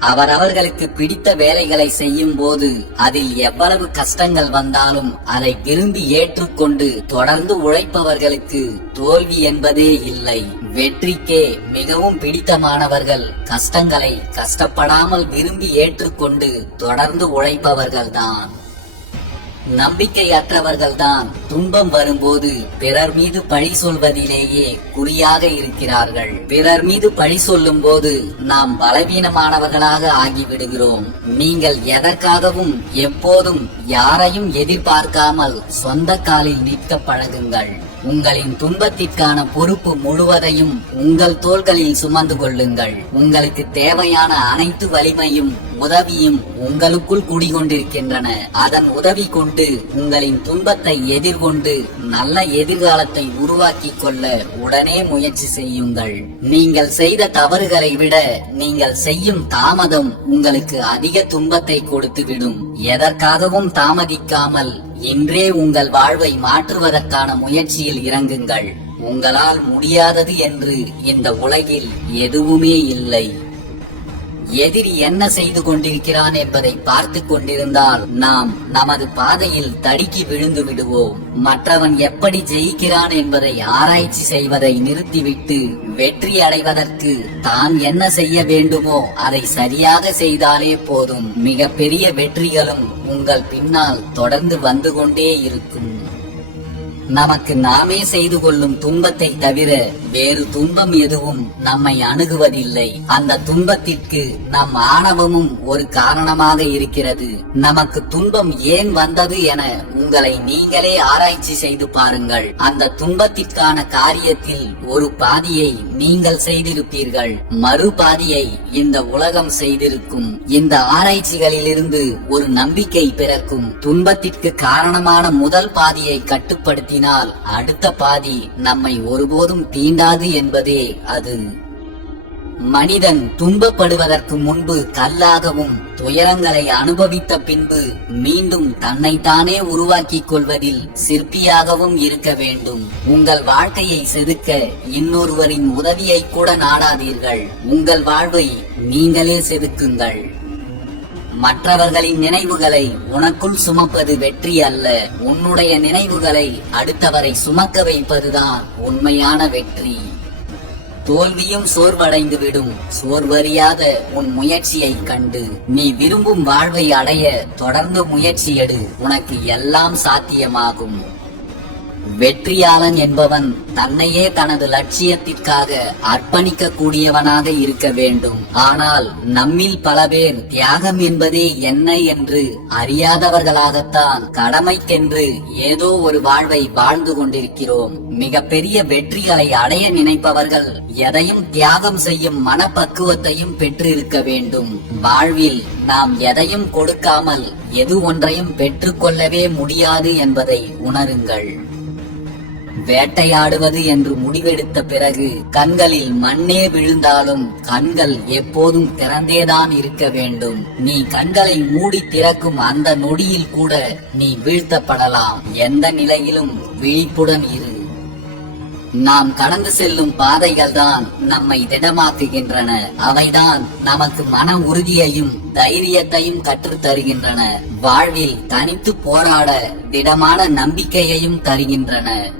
அவரவர்களுக்கு பிடித்த வேலைகளை செய்யும் போது அதில் எவ்வளவு கஷ்டங்கள் வந்தாலும் அதை விரும்பி ஏற்றுக்கொண்டு தொடர்ந்து உழைப்பவர்களுக்கு தோல்வி என்பதே இல்லை. வெற்றிக்கே மிகவும் பிடித்தமானவர்கள் கஷ்டங்களை கஷ்டப்படாமல் விரும்பி ஏற்றுக்கொண்டு தொடர்ந்து உழைப்பவர்கள்தான். நம்பிக்கையற்றவர்கள்தான் துன்பம் வரும்போது பிறர் மீது பழி சொல்வதிலேயே குறியாக இருக்கிறார்கள். பிறர் மீது பழி சொல்லும் போது நாம் பலவீனமானவர்களாக ஆகிவிடுகிறோம். நீங்கள் எதற்காகவும் எப்போதும் யாரையும் எதிர்பார்க்காமல் சொந்த காலில் நிற்க பழகுங்கள். உங்களின் துன்பத்திற்கான பொறுப்பு முழுவதையும் உங்கள் தோள்களில் சுமந்து கொள்ளுங்கள். உங்களுக்கு தேவையான அனைத்து வலிமையும் உதவியும் உங்களுக்குள் குடிகொண்டிருக்கின்றன. அதன் உதவி கொண்டு உங்களின் துன்பத்தை எதிர்கொண்டு நல்ல எதிர்காலத்தை உருவாக்கிக் கொள்ள உடனே முயற்சி செய்யுங்கள். நீங்கள் செய்த தவறுகளை விட நீங்கள் செய்யும் தாமதம் உங்களுக்கு அதிக துன்பத்தை கொடுத்துவிடும். எதற்காகவும் தாமதிக்காமல் இன்றே உங்கள் வாழ்வை மாற்றுவதற்கான முயற்சியில் இறங்குங்கள். உங்களால் முடியாதது என்று இந்த உலகில் எதுவுமே இல்லை. எதிரி என்ன செய்து கொண்டிருக்கிறான் என்பதை பார்த்து கொண்டிருந்தால் நாம் நமது பாதையில் தடுக்கி விழுந்து விடுவோம். மற்றவன் எப்படி ஜெயிக்கிறான் என்பதை ஆராய்ச்சி செய்வதை நிறுத்திவிட்டு வெற்றி அடைவதற்கு தான் என்ன செய்ய வேண்டுமோ அதை சரியாக செய்தாலே போதும். மிக பெரிய வெற்றிகளும் உங்கள் பின்னால் தொடர்ந்து வந்து கொண்டே இருக்கும். நமக்கு நாமே செய்து கொள்ளும் துன்பத்தை தவிர வேறு துன்பம் எதுவும் நம்மை அணுகுவதில்லை. அந்த துன்பத்திற்கு நம் ஆணவமும் ஒரு காரணமாக இருக்கிறது. நமக்கு துன்பம் ஏன் வந்தது என உங்களை நீங்களே ஆராய்ச்சி செய்து பாருங்கள். அந்த துன்பத்திற்கான காரியத்தில் ஒரு பாதியை நீங்கள் செய்திருப்பீர்கள். மறுபாதியை இந்த உலகம் செய்திருக்கும். இந்த ஆராய்ச்சிகளிலிருந்து ஒரு நம்பிக்கை பிறக்கும். துன்பத்திற்கு காரணமான முதல் பாதியை கட்டுப்படுத்தி கட்டுப்படுத்தினால் அடுத்த பாதி நம்மை ஒருபோதும் தீண்டாது என்பதே அது. மனிதன் துன்பப்படுவதற்கு முன்பு கல்லாகவும் துயரங்களை அனுபவித்த பின்பு மீண்டும் தன்னைத்தானே உருவாக்கிக் கொள்வதில் சிற்பியாகவும் இருக்க வேண்டும். உங்கள் வாழ்க்கையை செதுக்க இன்னொருவரின் உதவியை கூட நாடாதீர்கள். உங்கள் வாழ்வை நீங்களே செதுக்குங்கள். மற்றவர்களின் நினைவுகளை உனக்குள் சுமப்பது வெற்றி அல்ல. உன்னுடைய நினைவுகளை அடுத்தவரை சுமக்க வைப்பதுதான் உண்மையான வெற்றி. தோல்வியும் சோர்வடைந்து விடும். சோர்வறியாத உன் முயற்சியை கண்டு. நீ விரும்பும் வாழ்வை அடைய தொடர்ந்து முயற்சி எடு. உனக்கு எல்லாம் சாத்தியமாகும். வெற்றியாளன் என்பவன் தன்னையே தனது லட்சியத்திற்காக அர்ப்பணிக்க கூடியவனாக இருக்க வேண்டும். ஆனால் நம்மில் பல பேர் தியாகம் என்பதே என்ன என்று அறியாதவர்களாகத்தான் கடமைக்கென்று ஏதோ ஒரு வாழ்வை வாழ்ந்து கொண்டிருக்கிறோம். மிக பெரிய வெற்றிகளை அடைய நினைப்பவர்கள் எதையும் தியாகம் செய்யும் மனப்பக்குவத்தையும் பெற்றிருக்க வேண்டும். வாழ்வில் நாம் எதையும் கொடுக்காமல் எது ஒன்றையும் பெற்றுக்கொள்ளவே முடியாது என்பதை உணருங்கள். வேட்டையாடுவது என்று முடிவெடுத்த பிறகு கண்களில் மண்ணே விழுந்தாலும் கண்கள் எப்போதும் திறந்தேதான் இருக்க வேண்டும். நீ கண்களை மூடி திறக்கும் அந்த நொடியில் கூட நீ வீழ்த்தப்படலாம். எந்த நிலையிலும் விழிப்புடன் இரு. நாம் கடந்து செல்லும் பாதைகள் தான் நம்மை திடமாக்குகின்றன. அவைதான் நமக்கு மன உறுதியையும் தைரியத்தையும் கற்றுத் தருகின்றன. வாழ்வில் தனித்து போராட திடமான நம்பிக்கையையும் தருகின்றன.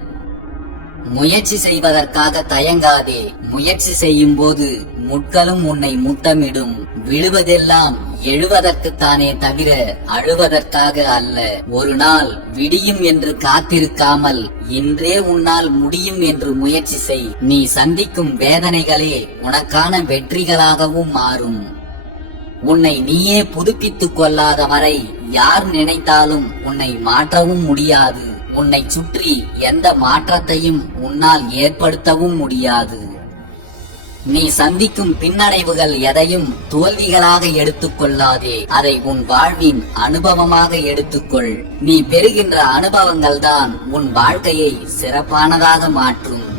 முயற்சி செய்வதற்காக தயங்காதே. முயற்சி செய்யும் போது முட்களும் உன்னை முட்டமிடும். விழுவதெல்லாம் எழுவதற்குத்தானே தவிர அழுவதற்காக அல்ல. ஒரு நாள் விடியும் என்று காத்திருக்காமல் இன்றே உன்னால் முடியும் என்று முயற்சி செய். நீ சந்திக்கும் வேதனைகளே உனக்கான வெற்றிகளாகவும் மாறும். உன்னை நீயே புதுப்பித்துக் கொள்ளாத வரை யார் நினைத்தாலும் உன்னை மாற்றவும் முடியாது. உன்னை சுற்றி எந்த மாற்றத்தையும் உன்னால் ஏற்படுத்தவும் முடியாது. நீ சந்திக்கும் பின்னடைவுகள் எதையும் தோல்விகளாக எடுத்துக்கொள்ளாதே அதை உன் வாழ்வின் அனுபவமாக எடுத்துக்கொள். நீ பெறுகின்ற அனுபவங்கள் தான் உன் வாழ்க்கையை சிறப்பானதாக மாற்றும்.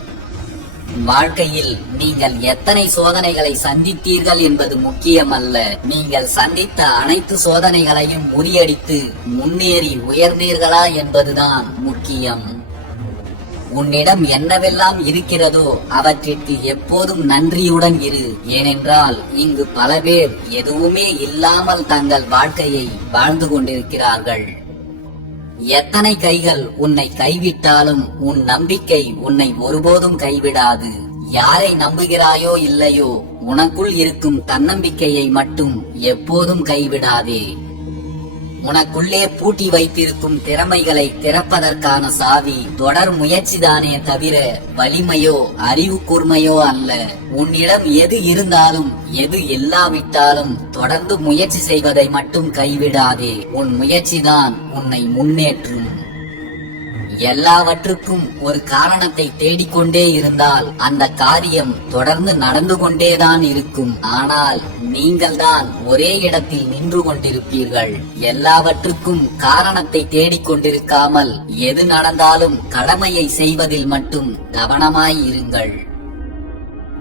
வாழ்க்கையில் நீங்கள் எத்தனை சோதனைகளை சந்தித்தீர்கள் என்பது முக்கியமல்ல. நீங்கள் சந்தித்த அனைத்து சோதனைகளையும் முறியடித்து முன்னேறி உயர்ந்தீர்களா என்பதுதான் முக்கியம். உன்னிடம் என்னவெல்லாம் இருக்கிறதோ அவற்றிற்கு எப்போதும் நன்றியுடன் இரு. ஏனென்றால் இங்கு பல பேர் எதுவுமே இல்லாமல் தங்கள் வாழ்க்கையை வாழ்ந்து கொண்டிருக்கிறார்கள். எத்தனை கைகள் உன்னை கைவிட்டாலும் உன் நம்பிக்கை உன்னை ஒருபோதும் கைவிடாது. யாரை நம்புகிறாயோ இல்லையோ உனக்குள் இருக்கும் தன்னம்பிக்கையை மட்டும் எப்போதும் கைவிடாதே. உனக்குள்ளே பூட்டி வைத்திருக்கும் திறமைகளை திறப்பதற்கான சாவி தொடர் முயற்சிதானே தவிர வலிமையோ அறிவு கூர்மையோ அல்ல. உன்னிடம் எது இருந்தாலும் எது இல்லாவிட்டாலும் தொடர்ந்து முயற்சி செய்வதை மட்டும் கைவிடாதே. உன் முயற்சிதான் உன்னை முன்னேற்றும். எல்லாவற்றுக்கும் ஒரு காரணத்தை தேடிக்கொண்டே இருந்தால் அந்த காரியம் தொடர்ந்து நடந்து கொண்டேதான் இருக்கும். ஆனால் நீங்கள் தான் ஒரே இடத்தில் நின்று கொண்டிருப்பீர்கள். எல்லாவற்றுக்கும் காரணத்தை தேடிக்கொண்டிருக்காமல் எது நடந்தாலும் கடமையை செய்வதில் மட்டும் கவனமாய் இருங்கள்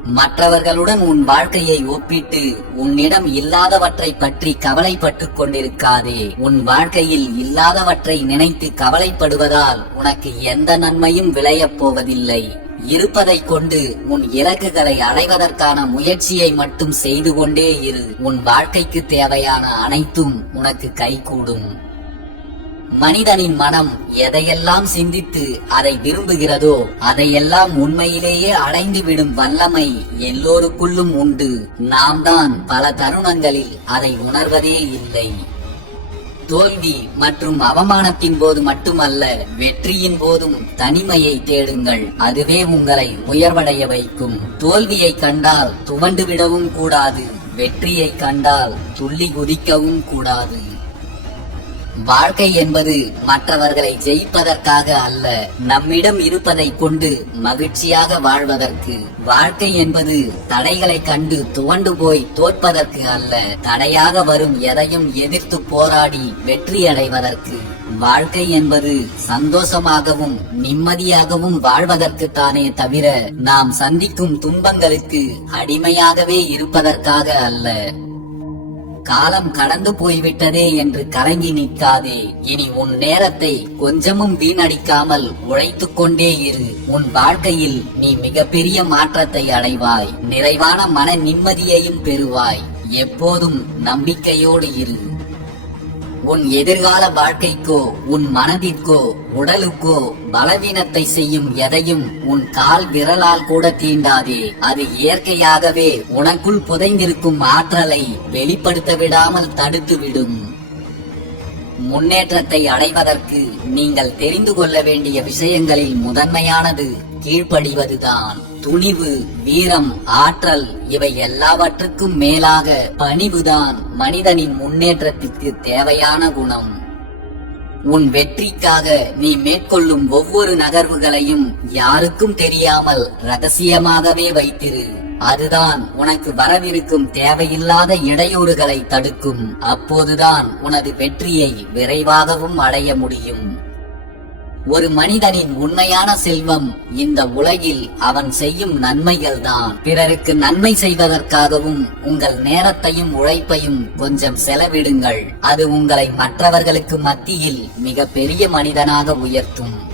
மற்றவர்களுடன் உன் வாழ்க்கையை ஒப்பிட்டு உன்னிடம் இல்லாதவற்றை பற்றி கவலைப்பட்டுக் கொண்டிருக்காதே. உன் வாழ்க்கையில் இல்லாதவற்றை நினைத்து கவலைப்படுவதால் உனக்கு எந்த நன்மையும் விளையப் போவதில்லை. இருப்பதைக் கொண்டு உன் இலக்குகளை அடைவதற்கான முயற்சியை மட்டும் செய்து கொண்டே இரு. உன் வாழ்க்கைக்கு தேவையான அனைத்தும் உனக்கு கைகூடும். மனிதனின் மனம் எதையெல்லாம் சிந்தித்து அதை விரும்புகிறதோ அதையெல்லாம் உண்மையிலேயே அடைந்து விடும் வல்லமை எல்லோருக்குள்ளும் உண்டு. நாம் தான் பல தருணங்களில் அதை உணர்வதே இல்லை. தோல்வி மற்றும் அவமானத்தின் போது மட்டுமல்ல வெற்றியின் போதும் தனிமையை தேடுங்கள். அதுவே உங்களை உயர்வடைய வைக்கும். தோல்வியை கண்டால் துவண்டு விடவும் கூடாது வெற்றியை கண்டால் துள்ளி குதிக்கவும் கூடாது. வாழ்க்கை என்பது மற்றவர்களை ஜெயிப்பதற்காக அல்ல நம்மிடம் இருப்பதை கொண்டு மகிழ்ச்சியாக வாழ்வதற்கு. வாழ்க்கை என்பது தடைகளை கண்டு துவண்டு போய் தோற்பதற்கு அல்ல தடையாக வரும் எதையும் எதிர்த்து போராடி வெற்றி அடைவதற்கு வாழ்க்கை என்பது சந்தோஷமாகவும் நிம்மதியாகவும் வாழ்வதற்கு தானே தவிர நாம் சந்திக்கும் துன்பங்களுக்கு அடிமையாகவே இருப்பதற்காக அல்ல. காலம் கடந்து போய்விட்டதே என்று கலங்கி நிற்காதே. இனி உன் நேரத்தை கொஞ்சமும் வீணடிக்காமல் உழைத்துக் கொண்டே இரு. உன் வாழ்க்கையில் நீ மிகப்பெரிய மாற்றத்தை அடைவாய். நிறைவான மன நிம்மதியையும் பெறுவாய். எப்போதும் நம்பிக்கையோடு இரு. உன் எதிர்கால வாழ்க்கைக்கோ உன் மனதிற்கோ உடலுக்கோ பலவீனத்தை செய்யும் எதையும் உன் கால் விரலால் கூட தீண்டாதே. அது இயற்கையாகவே உனக்குள் புதைந்திருக்கும் ஆற்றலை வெளிப்படுத்த விடாமல் தடுத்துவிடும். முன்னேற்றத்தை அடைவதற்கு நீங்கள் தெரிந்து கொள்ள வேண்டிய விஷயங்களில் முதன்மையானது கீழ்ப்படிவதுதான். துணிவு வீரம் ஆற்றல் இவை எல்லாவற்றுக்கும் மேலாக பணிவுதான் மனிதனின் முன்னேற்றத்திற்கு தேவையான குணம். உன் வெற்றிக்காக நீ மேற்கொள்ளும் ஒவ்வொரு நகர்வுகளையும் யாருக்கும் தெரியாமல் ரகசியமாகவே வைத்திரு. அதுதான் உனக்கு வரவிருக்கும் தேவையில்லாத இடையூறுகளை தடுக்கும். அப்போதுதான் உனது வெற்றியை விரைவாகவும் அடைய முடியும். ஒரு மனிதனின் உண்மையான செல்வம் இந்த உலகில் அவன் செய்யும் நன்மைகள் தான் பிறருக்கு நன்மை செய்வதற்காகவும் உங்கள் நேரத்தையும் உழைப்பையும் கொஞ்சம் செலவிடுங்கள். அது உங்களை மற்றவர்களுக்கு மத்தியில் மிக பெரிய மனிதனாக உயர்த்தும்.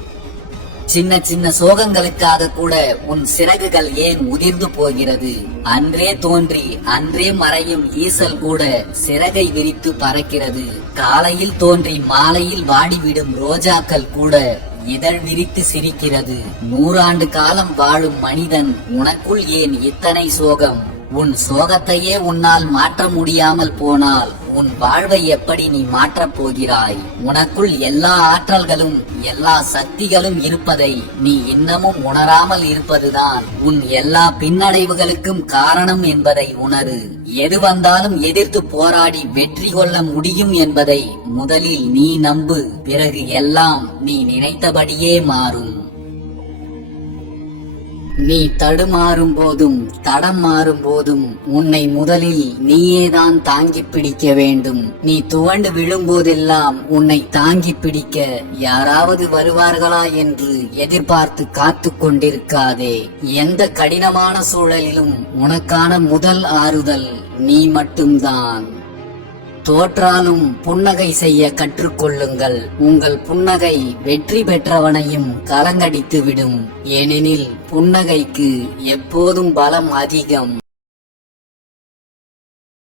சின்ன சின்ன சோகங்களுக்காக கூட உன் சிறகுகள் ஏன் உதிர்ந்து போகிறது? அன்றே தோன்றி அன்றே மறையும் ஈசல் கூட சிறகை விரித்து பறக்கிறது. காலையில் தோன்றி மாலையில் வாடிவிடும் ரோஜாக்கள் கூட இதழ் விரித்து சிரிக்கிறது. நூறாண்டு காலம் வாழும் மனிதன் உனக்குள் ஏன் இத்தனை சோகம்? உன் சோகத்தையே உன்னால் மாற்ற முடியாமல் போனால் உன் வாழ்வை எப்படி நீ மாற்றப் போகிறாய்? உனக்குள் எல்லா ஆற்றல்களும் எல்லா சக்திகளும் இருப்பதை நீ இன்னமும் உணராமல் இருப்பதுதான் உன் எல்லா பின்னடைவுகளுக்கும் காரணம் என்பதை உணரு. எது வந்தாலும் எதிர்த்து போராடி வெற்றி கொள்ள முடியும் என்பதை முதலில் நீ நம்பு. பிறகு எல்லாம் நீ நினைத்தபடியே மாறும். நீ தடுமாறும் போதும் தடம் மாறும் போதும் உன்னை முதலில் நீயேதான் தாங்கி பிடிக்க வேண்டும். நீ துவண்டு விழும்போதெல்லாம் உன்னை தாங்கி பிடிக்க யாராவது வருவார்களா என்று எதிர்பார்த்து காத்து கொண்டிருக்காதே. எந்த கடினமான சூழலிலும் உனக்கான முதல் ஆறுதல் நீ மட்டும்தான். தோற்றாலும் புன்னகை செய்ய கற்றுக்கொள்ளுங்கள். உங்கள் புன்னகை வெற்றி பெற்றவனையும் கலங்கடித்து விடும் ஏனெனில் புன்னகைக்கு எப்போதும் பலம் அதிகம்.